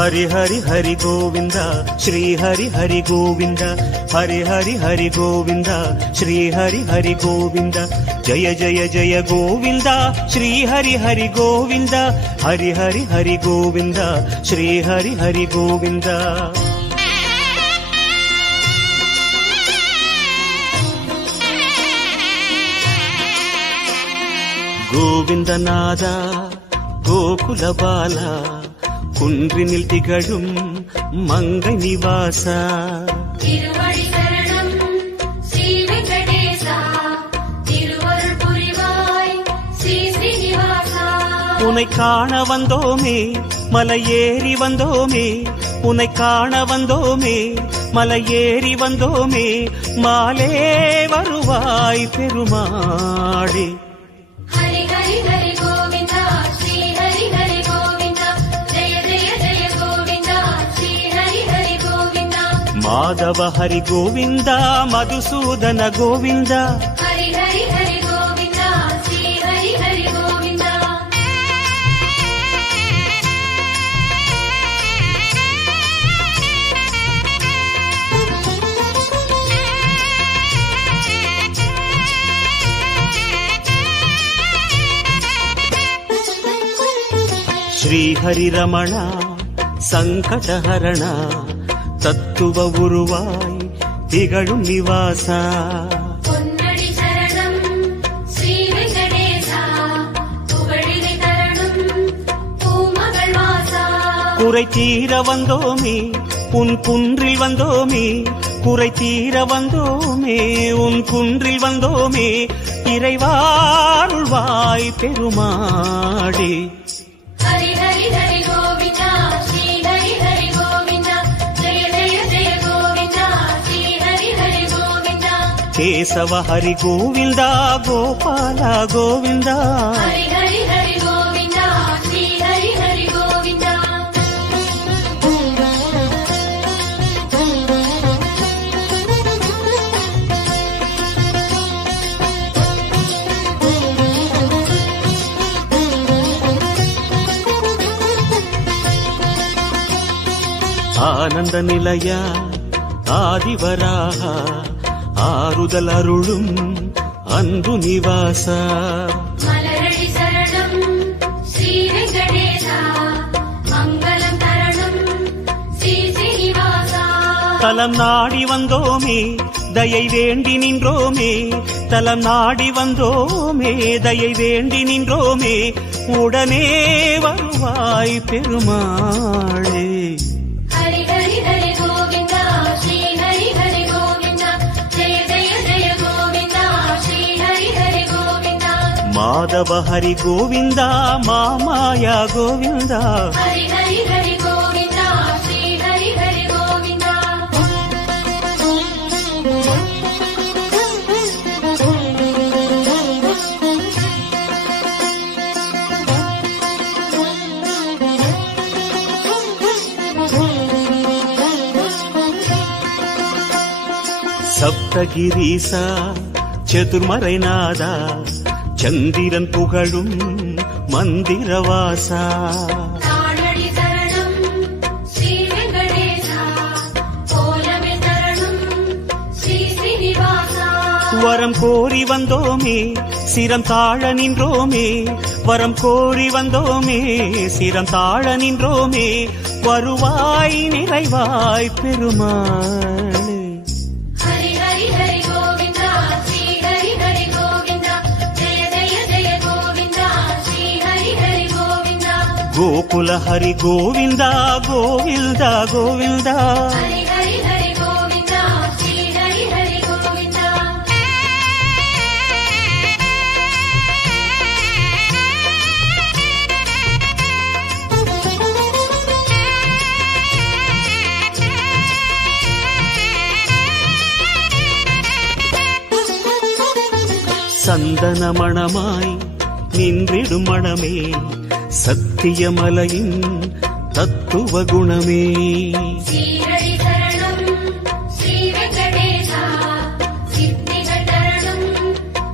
हरि हरि हरि गोविंद श्री हरि हरि गोविंद हरि हरि हरि गोविंद श्री हरि हरि गोविंद जय जय जय गोविंद श्री हरि हरि गोविंद हरि हरि हरि गोविंद श्री हरि हरि गोविंद गोविंदनादा गोकुल बाला குன்றினில் திகழும் மங்கை நிவாசா திருவடி சரணம் ஸ்ரீ வெங்கடேசா திருவருள் புரிவாய் ஸ்ரீ ஸ்ரீனிவாசா உன்னை காண வந்தோமே மலையேறி வந்தோமே உன்னை காண வந்தோமே மலையேறி வந்தோமே மாலே வருவாய் பெருமாளே ஹரி ஹரி ஹரி கோவிந்தா ஸ்ரீ ஹரி ஹரி माधव हरि गोविंदा मधुसूदन गोविंदा हरि हरि हरि गोविंदा श्री हरि हरि गोविंदा श्री हरि रमणा संकटहरणा தத்துவ உருவாய் திகழும் நிவாசா பொன்னடி சரணம் ஸ்ரீ வெங்கடேசா புகழினை தரணும் பூமகள் வாசா குறை தீர வந்தோமே உன் குன்றில் வந்தோமே குறை தீர வந்தோமே உன் குன்றில் வந்தோமே இறைவாருள்வாய் பெருமாளே ஹரி ஹரி ஹரி கோவிந்தா ஸ்ரீ ஹரி ஹரி கோவிந்தா केशव हरि गोविंदा गोपाल गोविंदा हरि हरि हरि गोविंदा श्री हरि हरि गोविंदा आनंद निलया आदिवराहा ஆறுதல் அருளும் அன்பு நிவாசா மலரடி சரணம் ஸ்ரீ வெங்கடேசா மங்களம் தரணும் ஸ்ரீ ஸ்ரீனிவாசா தலம் நாடி வந்தோமே தயை வேண்டி நின்றோமே தலம் நாடி வந்தோமே தயை வேண்டி நின்றோமே உடனே வருவாய் பெருமாளே ஹரி ஹரி ஹரி கோவிந்தா ஸ்ரீ ஹரி ஹரி கோவிந்தா ஜெய ஜெய ஜெய கோவிந்தா ஸ்ரீ ஹரி ஹரி கோவிந்தா மாதவ ஹரி கோவிந்தா மாமாயா கோவிந்தா ஹரி ஹரி ஹரி கோவிந்தா ஸ்ரீ ஹரி ஹரி கோவிந்தா சப்தகிரீசா சதுர்மறைநாதா சந்திரன் புகழும் மந்திரவாசா தாழடி சரணம் ஸ்ரீ வெங்கடேசா கோலமில் தரணும் ஸ்ரீ ஸ்ரீனிவாசா வரம் கோரி வந்தோமே சிரம் தாழ நின்றோமே வரம் கோரி வந்தோமே சிரம் தாழ நின்றோமே வருவாய் நிறைவாய் பெருமாளே ஹரி ஹரி ஹரி கோவிந்தா ஸ்ரீ ஹரி ஹரி கோவிந்தா ஜெய ஜெய ஜெய கோவிந்தா ஸ்ரீ ஹரி ஹரி கோவிந்தா கோகுல ஹரி கோவிந்தா கோவிந்தா கோவிந்தா ஹரி ஹரி ஹரி கோவிந்தா ஸ்ரீ ஹரி ஹரி கோவிந்தா சந்தன மணமாய் நின்றிடும் மணமே சத்தியமலையின் தத்துவ குணமே ஸ்ரீ